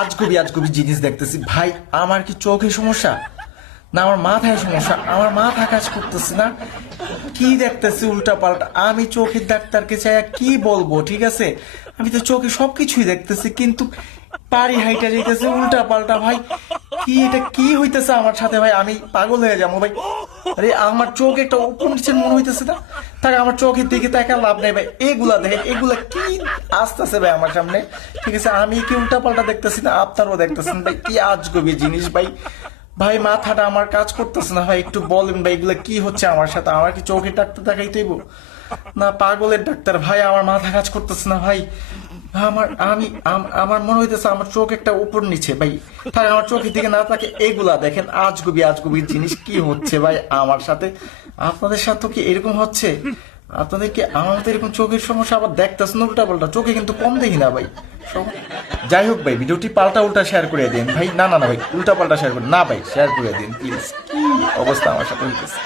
আজগুবি আজগুবি জিনিস দেখতেছি ভাই। আমার কি চোখে সমস্যা না আমার মাথায় সমস্যা? আমার মাথা কাজ করতেছে না, কি দেখতেছি উল্টা পাল্টা। আমি চোখের ডাক্তারকে চাই কি বলবো? ঠিক আছে, আমি তো চোখে সবকিছুই দেখতেছি কিন্তু পারি হাইটা যেতেছে উল্টা পাল্টা ভাই। কি এটা কি হইতেছে আমার সাথে ভাই? আমি পাগল হয়ে যাবো ভাই। আরে আমার চোখ একটা উপর নিচের মনে হইতেছে না। তাকে আমার চোখের দিকে তাকা লাভ নেই ভাই। এগুলা দেখেন, এগুলা কি আসতেছে ভাই আমার সামনে? ঠিক আছে, আমি কি উল্টা পাল্টা দেখতেছি না আপনারও দেখতেছেন ভাই? কি আজগবি জিনিস ভাই। ভাই মাথাটা আমার কাজ করতেছে না ভাই, একটু বলেন ভাই এগুলা কি হচ্ছে আমার সাথে? আমার কি চোখের ডাক্তার দেখাইতেইব না পাগলের ডাক্তার? ভাই আমার মাথা কাজ করতেছে না ভাই। আমার মনে হইতেছে আমার চোখ একটা উপর নিচে ভাই। তাই আমার চোখের দিকে না তাকে এগুলা দেখেন, আজগুবি আজগুবি জিনিস কি হচ্ছে ভাই আমার সাথে? আপনাদের সাথে কি এরকম হচ্ছে? আপনাদের কি আমার মতো এরকম চোখের সমস্যা আবার দেখতেছেন উল্টা পাল্টা? চোখে কিন্তু কম দেখি না ভাই। যাই হোক ভাই, ভিডিওটি পাল্টা উল্টা শেয়ার করে দিন ভাই। না না না ভাই, উল্টা পাল্টা শেয়ার করুন না ভাই, শেয়ার করে দিন প্লিজ। কি অবস্থা আমার সাথে হইতেছে?